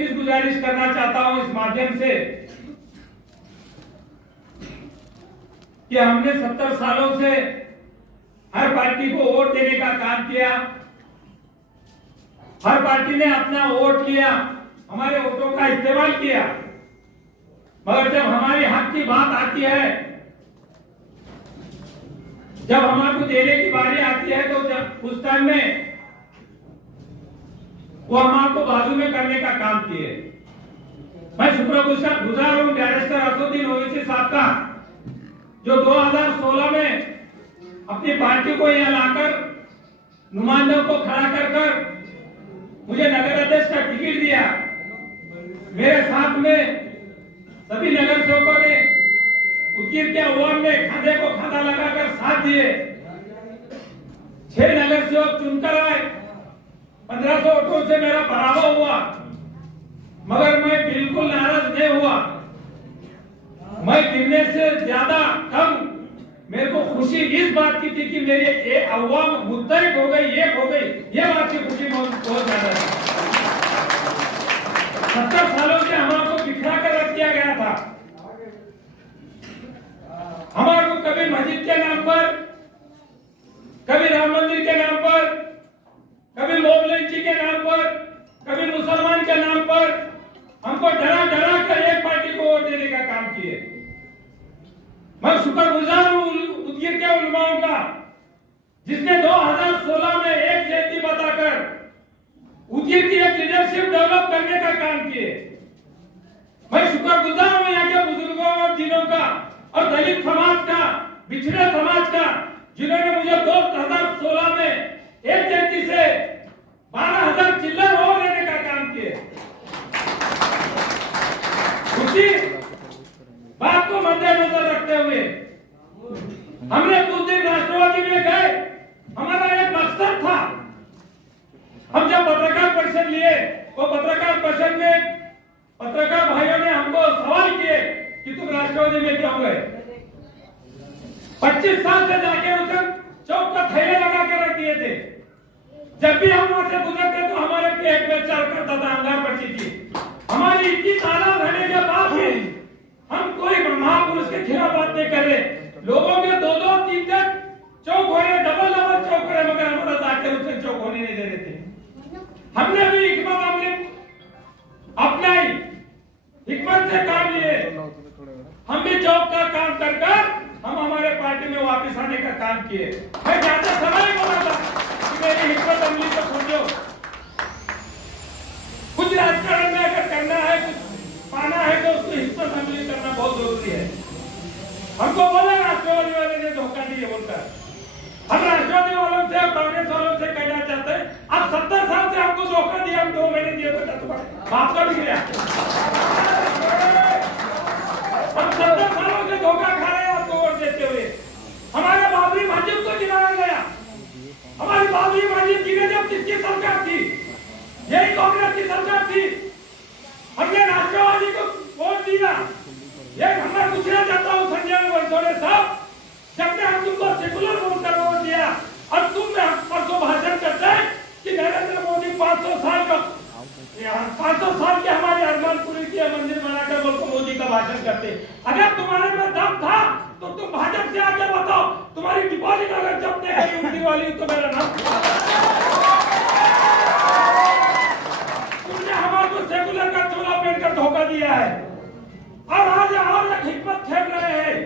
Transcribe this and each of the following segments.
छत्तीस गुजारिश करना चाहता हूं इस माध्यम से कि हमने 70 सालों से हर पार्टी को वोट देने का काम किया, हर पार्टी ने अपना वोट लिया, हमारे वोटों का इस्तेमाल किया, मगर जब हमारे हक की बात आती है, जब हमारे देने की बारी आती है, तो उस टाइम में वो हमारे बाजू में करने का काम किए। मैं शुक्रगुजार हूं बैरिस्टर असदुद्दीन ओवैसी साहब का, जो 2016 में अपनी पार्टी को यहां लाकर नुमाइंदों को खड़ा कर मुझे नगर अध्यक्ष का टिकट दिया। मेरे साथ में सभी नगर सेवकों ने उदगीर के अवाम ने खांधे को खांधा लगाकर साथ दिए। 6 नगर सेवक चुनकर आए, 1500 वोटों से मेरा पराभव हुआ, मगर मैं बिल्कुल नाराज नहीं हुआ। मैं गिरने से ज्यादा कम मेरे को खुशी इस बात की थी कि मेरे अवाम मुत्तहिद हो गई, एक हो गई, ये बात की खुशी बहुत ज्यादा थी। 70 सालों से हमारे को बिखरा कर रख दिया गया था। हमारे को कभी मस्जिद के नाम पर, कभी राम मंदिर के नाम पर, कभी मॉब लिंचिंग के नाम पर, कभी मुसलमान के नाम पर हमको डरा कर एक पार्टी को वोट देने का काम किए। मैं शुक्रगुजार हूं उदगीर के उलमाओं का, जिसने 2016 में एक जयंती बताकर उदगीर की एक लीडरशिप डेवलप करने का काम किए। मैं शुक्रगुजार हूं यहाँ के बुजुर्गों और जिलों का और दलित समाज का, पिछड़े समाज का, जिन्होंने मुझे 2016 में एक जयंती से 12,000 चिल्लर वोट देने का काम किए। उसी बात को मद्देनजर रखते हुए हमने कुछ दिन राष्ट्रवादी में गए। हमारा एक मकसद था, हम जब पत्रकार परिषद लिए तो पत्रकार परिषद में पत्रकार भाइयों ने हमको सवाल किए कि तुम राष्ट्रवादी में क्यों गए। 25 साल से जाके उसे चौक पर थैले लगा के रख दिए थे। जब भी हम वहां से गुजरते तो हमारे पेट में चढ़ करता था, अंगार पड़ती थी। हमारी इतनी तादाद रहने के बाद भी हम कोई महापुरुष के खिलाफ बात नहीं कर रहे। लोगों के 2-2, 3-3 चौक हो रहे, डबल चौक हो रहे, मगर हमारा जाकर उसे चौक होने नहीं दे रहे थे। हमने भी हिकमत अपनाई, हिकमत से काम लिए। हम भी चौक का काम कर हम हमारे पार्टी में वापस आने का काम किए। मैं ज्यादा समय बोला था कि मेरी हिकमत अमली को समझो। कुछ राजकारण में अगर करना है, कुछ पाना है, तो उसको हिकमत अमली करना बहुत जरूरी है। हमको बोला राष्ट्रवादी वाले ने धोखा दिया बोलकर। हम राष्ट्रवादी वालों से और कांग्रेस वालों से कहना चाहते हैं, अब 70 साल से हमको धोखा दिया, हम 2 महीने दिए तो बाप का भी गया। हम 70 सालों से धोखा खा रहे हैं आपको वोट देते हुए। हमारे बाबरी मस्जिद को गिराया गया। हमारी बाबरी मस्जिद गिरे जब किसकी सरकार थी? यही कांग्रेस की सरकार थी। हमने राष्ट्रवादी को वोट दिया। ये मैं पूछना चाहता हूँ संजय वंशोड़े साहब, जब ने हम तुमको सेकुलर वोट कर वोट दिया और तुम परसों भाषण करते हैं कि नरेंद्र मोदी 500 साल के हमारे अरमान पूरी किया, मंदिर बनाकर बोल मोदी का भाषण करते। अगर तुम्हारे में दम था तो तुम भाजपा से आके बताओ, तुम्हारी डिपॉजिट अगर जब नहीं वाली तो मेरा नाम। तुमने हमारे को सेकुलर का चोला पहनकर धोखा दिया है और आज एक हिकमत खेल रहे हैं।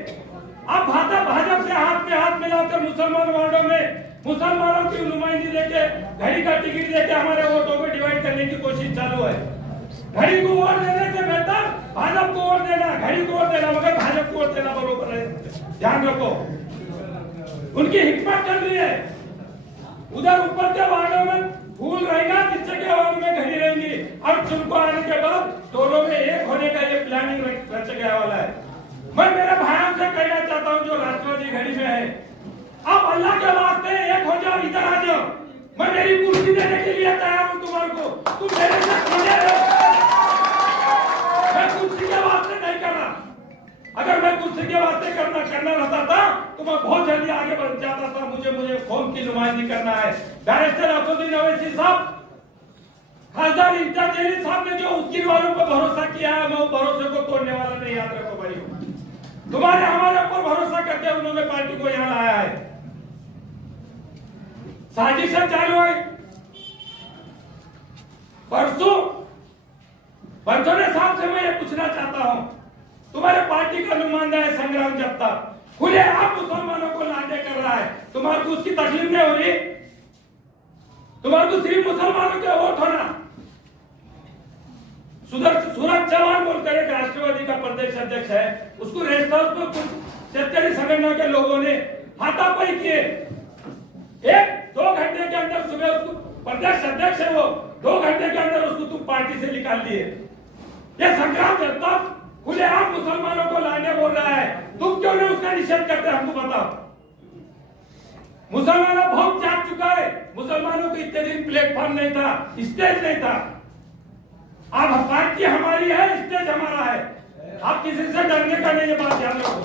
अब भाजपा से हाथ में हाथ मिलाकर मुसलमान वार्डों में मुसलमानों की नुमाइंदगी देके, घड़ी का टिकट देके हमारे वोटों को डिवाइड करने की कोशिश चालू है। घड़ी को वोट देने से बेहतर भाजपा को वोट देना, घड़ी को वोट देना, मगर भाजपा को वोट देना बरोबर है। ध्यान रखो, उनकी हिकमत चल रही है। उधर ऊपर के वार्डों में फूल रहेगा, नीचे के वार्ड में घड़ी रहेंगी और चुनको आने के बाद दोनों में एक होने का ये प्लानिंग रच गया वाला है। मैं मेरे भाइयों से कहना चाहता हूँ जो राष्ट्रवादी घड़ी में है, आप अल्लाह के वास्ते एक हो जाओ, इधर आ जाओ। मैं मेरी कुर्सी देने के लिए तैयार हूँ तुम्हारे को। तुम मेरे से खड़े रहो। मैं कुर्सी के वास्ते नहीं कर रहा। अगर मैं कुर्सी के वास्ते करना रहता था तो मैं बहुत जल्दी आगे बढ़ जाता था। मुझे कौम की नुमाइंदगी करना है। बैरिस्टर असदुद्दीन ओवैसी साहब, खासदार इंचार्ज साहब ने जो उदगीर तुम्हारे हमारे ऊपर भरोसा करके उन्होंने पार्टी को यहाँ लाया है। साजिशें चालू है। परसों साहब से मैं ये पूछना चाहता हूं, तुम्हारे पार्टी का नुमाइंदा है संग्राम जप्ता, खुले आप मुसलमानों को लांडे कर रहा है, तुम्हारे को उसकी तकलीफ नहीं हो रही? तुम्हारे को सिर्फ मुसलमानों के वोट होना। सूरज चौहान बोलकर एक राष्ट्रवादी का प्रदेश अध्यक्ष है, उसको रेस्ट हाउस में कुछ शेतकरी संगठन के लोगों ने हाथापाई किए। 1-2 घंटे के अंदर सुबह उसको, प्रदेश अध्यक्ष है वो, 2 घंटे के अंदर उसको तुम पार्टी से निकाल दिए। ये संग्राम जप्ता खुले आप मुसलमानों को लाने बोल रहा है, तुम क्यों नहीं उसका निषेध करते? हमको बताओ। मुसलमानों बहुत जाग चुका है, मुसलमानों को इतने दिन प्लेटफॉर्म नहीं था, स्टेज नहीं था। अब पार्टी हमारी है, स्टेज हमारा है, आप किसी से डरने का नहीं, ये बात ध्यान रखो।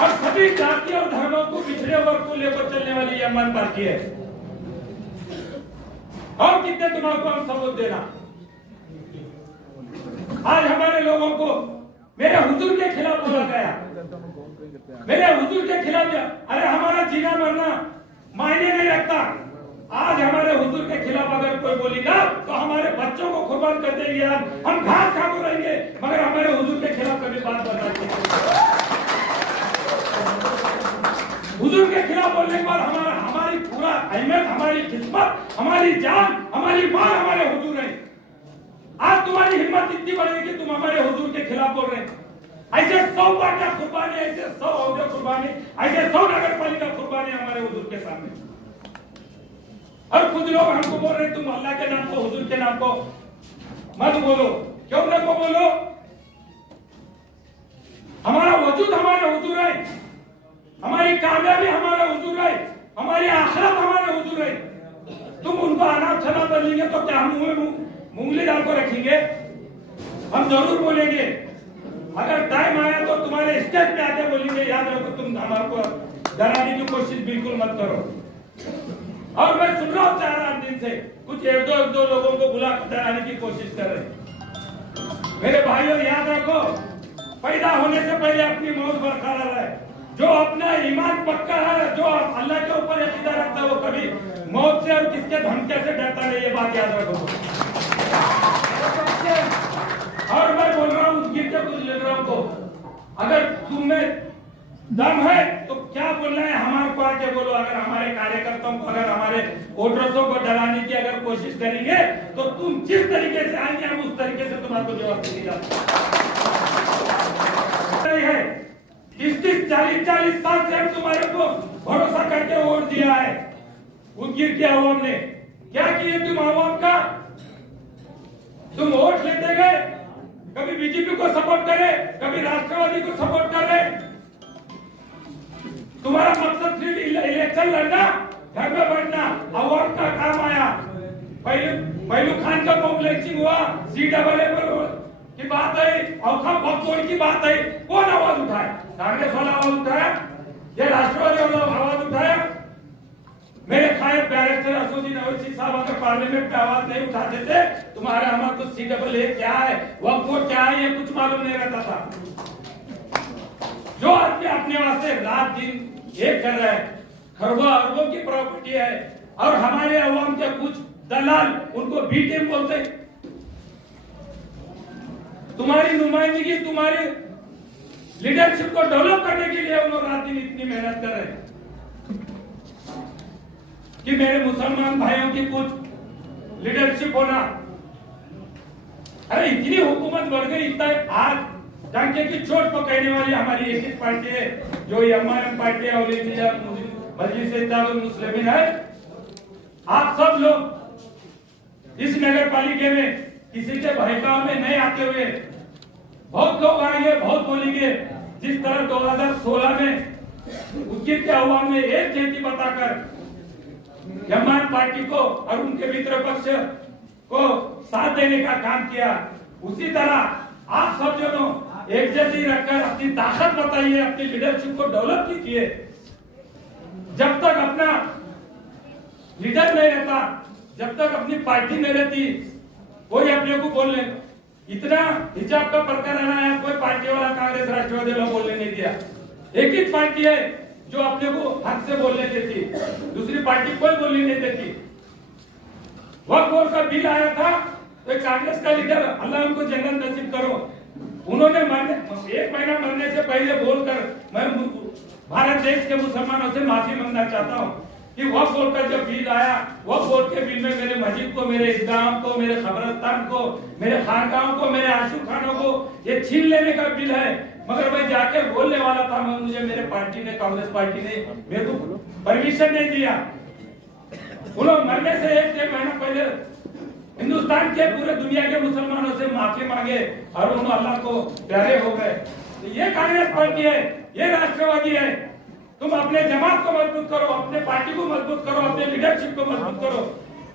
और सभी जाति और धर्मों को, पिछड़े वर्ग को लेकर चलने वाली ये अमन पार्टी है। और कितने तुम्हारे को हम सबूत देना? आज हमारे लोगों को मेरे हुजूर के खिलाफ बोला गया, मेरे हुजूर के खिलाफ। अरे हमारा जीना मरना मायने नहीं रखता। आज हमारे हुजूर के खिलाफ अगर कोई बोलेगा तो हमारे बच्चों को कुर्बान कर देंगे, हम घास खा को रहेंगे, मगर हमारे हुजूर के खिलाफ कभी बात बताएंगे। हुजूर के खिलाफ बोलने के बाद हमारी पूरा अहमियत, हमारी किस्मत, हमारी जान, हमारी मां हमारे हुजूर है। आज तुम्हारी हिम्मत इतनी बढ़ेगी कि तुम हमारे हुजूर के खिलाफ बोल रहे हैं। ऐसे 100 पार्टियां कुर्बानी, ऐसे 100 औरतें कुर्बानी, ऐसे 100 नगर पालिका कुर्बानी हमारे हुजूर के सामने। और खुद लोग हमको बोल रहे तुम अल्लाह के नाम को, हुजूर के नाम को मत बोलो। क्यों न को बोलो? हमारा वजूद हमारे हुजूर है, हमारी कामयाबी हमारे हुजूर है, हमारी आखिरत हमारे हुजूर है। तुम उनको अनाप शनाप कर लेंगे तो क्या हम मुंह में उंगली डाल को रखेंगे? हम जरूर बोलेंगे। अगर टाइम आया तो तुम्हारे स्टेज पे आके बोलेंगे, याद रखो तुम हमारे को डराने की कोशिश बिल्कुल मत करो। और मैं सुन रहा हूँ 4-8 दिन से कुछ एक दो लोगों को बुला कर डराने की कोशिश कर रहे। मेरे भाइयों याद रखो, पैदा होने से पहले अपनी मौत बरकरार है। जो अपना ईमान पक्का है, जो अल्लाह के ऊपर अकीदा रखता है, वो कभी मौत से और किसके धमके से डरता नहीं। ये बात याद रखो। और मैं बोल रहा हूँ गिरते कुछ लीडरों को, अगर तुम में दम है तो क्या बोलना है हमारे को आके बोलो। अगर हमारे कार्यकर्ताओं को, अगर हमारे वोटर्सों को डराने की अगर कोशिश करेंगे तो तुम जिस तरीके से आएंगे हम उस तरीके से तुम्हारे जवाब देंगे। 30-40 साल से हम तुम्हारे को भरोसा करके वोट दिया है। उनगिर के अवाम ने क्या किए? तुम अवाम का तुम वोट लेते गए, कभी बीजेपी को सपोर्ट करे, कभी राष्ट्रवादी को सपोर्ट कर रहे। तुम्हारा मकसद सिर्फ इलेक्शन लड़ना, घर में बैठना, अवाम का काम आया। पहलू खान का बॉम्ब लॉन्चिंग हुआ, CAA की बात है, औखा बकचोद की बात है, कौन आवाज उठाया? कांग्रेस वाला आवाज उठाया, ये राष्ट्रवादी वाला आवाज उठाया। मेरे खाए बैरिस्टर असदुद्दीन ओवैसी साहब अगर पार्लियामेंट पे आवाज नहीं उठाते थे, तुम्हारे हमारे कुछ CAA क्या है, वक्फ क्या है, ये कुछ मालूम नहीं रहता था। जो आदमी अपने वास्ते रात दिन एक कर रहे हैं, खरबों अरबों की प्रॉपर्टी है, और हमारे अवाम के कुछ दलाल उनको बी टीम बोलते। तुम्हारी नुमाइंदगी, तुम्हारी लीडरशिप को डेवलप करने के लिए उन्होंने रात दिन इतनी मेहनत कर रहे हैं कि मेरे मुसलमान भाइयों की कुछ लीडरशिप होना। अरे इतनी हुकूमत बढ़ गई, इतना आज डंके की चोट पकड़ने वाली हमारी एक ही पार्टी है, जो MIM पार्टी है, मजलिस-ए-इत्तेहादुल मुस्लिमीन है। आप सब लोग इस नगर पालिका में किसी के बहकाव में नहीं आते हुए, बहुत लोग आएंगे, बहुत बोलेंगे। जिस तरह 2016 में उनकी के अवाम ने एक चेती बताकर MIM पार्टी को और उनके मित्र पक्ष को साथ देने का काम किया, उसी तरह आप सब जनों एक जैसी रखकर अपनी ताकत बताइए, अपनी लीडरशिप को डेवलप कीजिए। जब तक अपना लीडर नहीं रहता, जब तक अपनी पार्टी नहीं रहती, कोई अपने को बोल ले इतना हिजाब का प्रकरण आया, कोई पार्टी वाला कांग्रेस राष्ट्रवादी वाला बोलने नहीं दिया। एक ही पार्टी है जो अपने को हक से बोलने देती, दूसरी पार्टी कोई बोलने नहीं देती। वक्फ बोर्ड का बिल आया था तो कांग्रेस का लीडर, अल्लाह उनको जन्नत नसीब करो, उन्होंने एक महीना मरने से पहले बोलकर मैं भारत देश के मुसलमानों से माफी मांगना चाहता हूँ कि वक्फ बोर्ड का जो बिल आया, वक्फ बोर्ड के बिल में मेरे मस्जिद को, मेरे ईदगाह को, मेरे कब्रिस्तान को, मेरे खानकाहों को, मेरे आशू खानों को ये छीन लेने का बिल है। मगर मैं जाके बोलने वाला था, मुझे मेरे पार्टी ने, कांग्रेस पार्टी ने मेरे को परमिशन नहीं दिया। उन्होंने मरने से एक महीना पहले हिंदुस्तान के पूरे दुनिया के मुसलमानों से माफी मांगे और उन्होंने अल्लाह को प्यारे हो गए। तो ये कांग्रेस पार्टी है, ये राष्ट्रवादी है। तुम अपने जमात को मजबूत करो, अपने पार्टी को मजबूत करो, अपने लीडरशिप को मजबूत करो।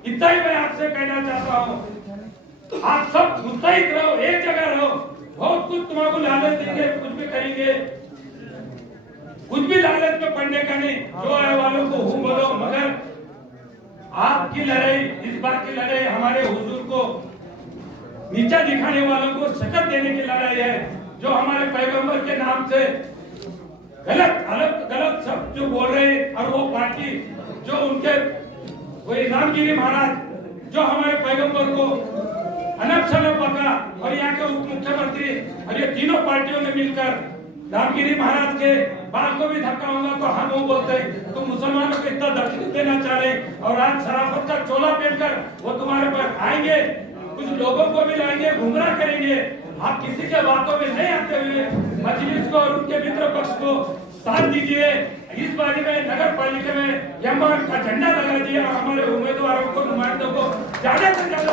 इतना ही मैं आपसे कहना चाहता हूँ। आप सब मुत्तहिद रहो, एक जगह रहो। बहुत कुछ तुमको लालच देंगे, कुछ भी करेंगे, कुछ भी लालच में पड़ने का नहीं। जो आए वालों को हूँ बोलो, मगर आपकी लड़ाई, इस बार की लड़ाई हमारे हुजूर को नीचा दिखाने वालों को शकत देने की लड़ाई है। जो हमारे पैगंबर के नाम से गलत सब जो बोल रहे हैं, और वो पार्टी जो उनके वही रामगिरी महाराज जो हमारे पैगंबर को अनब शनब बका, और यहाँ के उप मुख्यमंत्री और ये तीनों पार्टियों ने मिलकर रामगिरी महाराज के बाल को भी धक्का होगा तो हम वो बोलते हैं तुम मुसलमानों को इतना दर्शन देना चाह रहे, और आज शराफत का चोला पहनकर वो तुम्हारे पास आएंगे, कुछ लोगों को भी लाएंगे, गुमराह करेंगे। आप किसी के बातों में नहीं आते हुए मजलिस को और उनके मित्र पक्ष को साथ दीजिए। इस बारे में नगर पालिका में यमान का झंडा लगा दिया और हमारे उम्मीदवारों को, नुमाइंदों को ज्यादा से ज्यादा